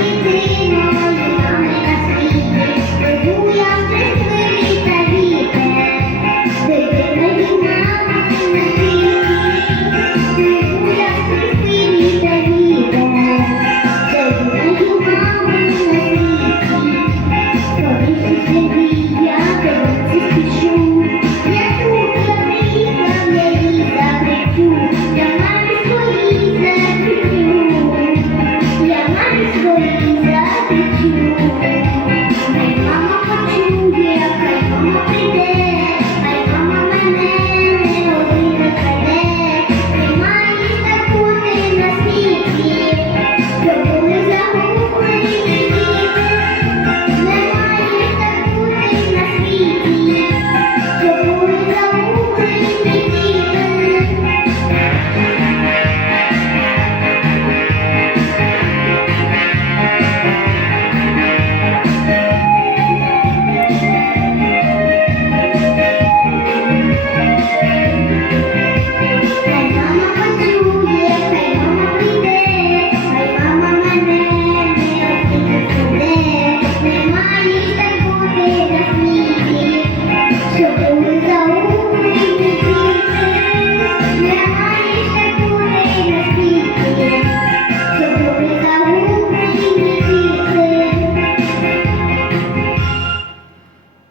Holy